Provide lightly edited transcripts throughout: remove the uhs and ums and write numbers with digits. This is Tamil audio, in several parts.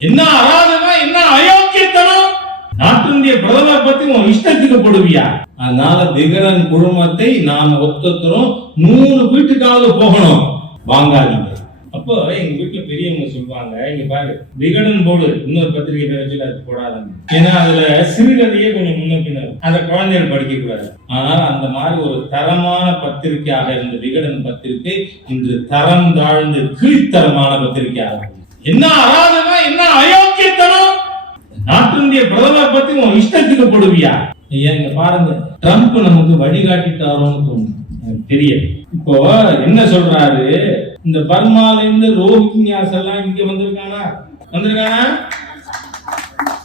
என்ன அராதனா, என்ன அயோக்கியத்தனம்! நாட்டினுடைய பிரதமர் பத்தி உன் இஷ்டத்துக்கு போடுவியா? அதனால விகடன் குழுமத்தை நாம ஒத்தரும் 100 வீட்டுக்காவது போகணும், வாங்காதீங்க. அப்போ எங்க வீட்டுல பெரியவங்க சொல்லுவாங்க, இங்க பாரு விகடன் போடு, இன்னொரு பத்திரிகை பேர் வச்சு அது போடாதாங்க. ஏன்னா அதுல சிறுகதையே கொஞ்சம் முன்ன பின்ன, அதை குழந்தைகள் படிக்க கூடாது. ஆனால் அந்த மாதிரி ஒரு தரமான பத்திரிகையாக இருந்த விகடன் பத்திரிகை இன்று தரம் தாழ்ந்து கீழ்த்தரமான பத்திரிகையாக. என்ன அராதனா, என்ன அயோக்கியத்தனம்! நாட்டினுடைய பிரதமர் பத்தி உன் இஷ்டத்துக்கு போடுவியா? இங்க பாருங்க, ட்ரம்ப் நமக்கு வழிகாட்டிட்டாரோன்னு தோணுது, எனக்கு தெரியல. இப்போ என்ன சொல்றாரு, இந்த பர்மால இருந்து ரோஹிங்கியாஸ் எல்லாம் இங்க வந்திருக்கானா?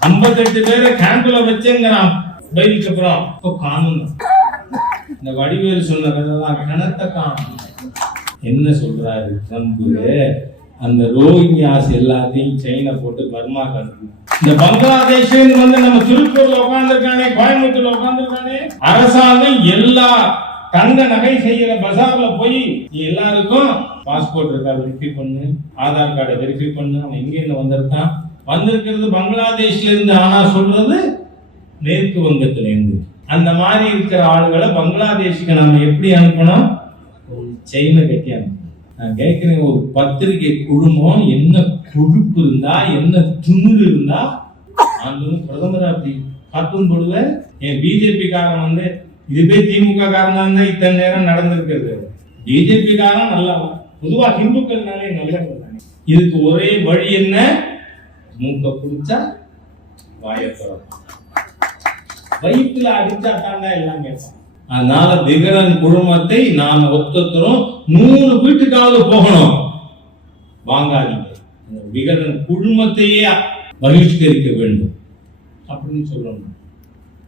58 பேரை கேம்புல வச்சுங்கிறான் பைலுக்கு அப்புறம். இப்போ காணும் இந்த வடிவேல் சொன்ன கதைதான் கணத்தை காணும். என்ன சொல்றாரு ட்ரம்ப், அந்த ரோஹிங்கியாஸ் எல்லாத்தையும் சைனா போட்டு பர்மா கண்டு, இந்த பங்களாதேஷ் வந்து நம்ம திருப்பூர்ல உட்கார்ந்துருக்கானே, கோயம்புத்தூர்ல உட்கார்ந்துருக்கானே, அரசாங்கம் எல்லா தங்க நகை செய்யற பஜார்ல போய் எல்லாருக்கும் பாஸ்போர்ட் இருக்கா வெரிஃபை பண்ணு, ஆதார் கார்டை வெரிஃபை பண்ணு, அவன் எங்க இருந்து வந்திருக்கான், வந்திருக்கிறது பங்களாதேஷ்ல இருந்து, ஆனா சொல்றது மேற்கு வங்கத்துல இருந்து. அந்த மாதிரி இருக்கிற ஆளுகளை பங்களாதேஷுக்கு நாம எப்படி அனுப்பணும்? செயினை கட்டி அனுப்பணும். நான் கேட்கிறேன், ஒரு பத்திரிகை குழுமம் என்ன கொழுப்பு இருந்தா, என்ன துணிறு இருந்தா நான் பிரதமர் அப்படி கார்ட்டூன் போடுவேன்? என் பிஜேபி காரன் வந்து இதுவே திமுக காரன் தான் இத்தனை நேரம் நடந்திருக்கிறது. பிஜேபி காரன் நல்லா, பொதுவா ஹிந்துக்கள்னாலே நல்லது தானே. இதுக்கு ஒரே வழி என்ன? மூக்க பிடிச்சா வாயப்புறம், வயிற்றுல அடிச்சா தாண்டா எல்லாம் கேட்பான். அதனால விகடன் குழுமத்தை நாம ஒத்தரும் 100 வீட்டுக்காவது போகணும், வாங்காதீங்க. விகடன் குழுமத்தையே பகிஷ்கரிக்க வேண்டும் அப்படின்னு சொல்லணும்.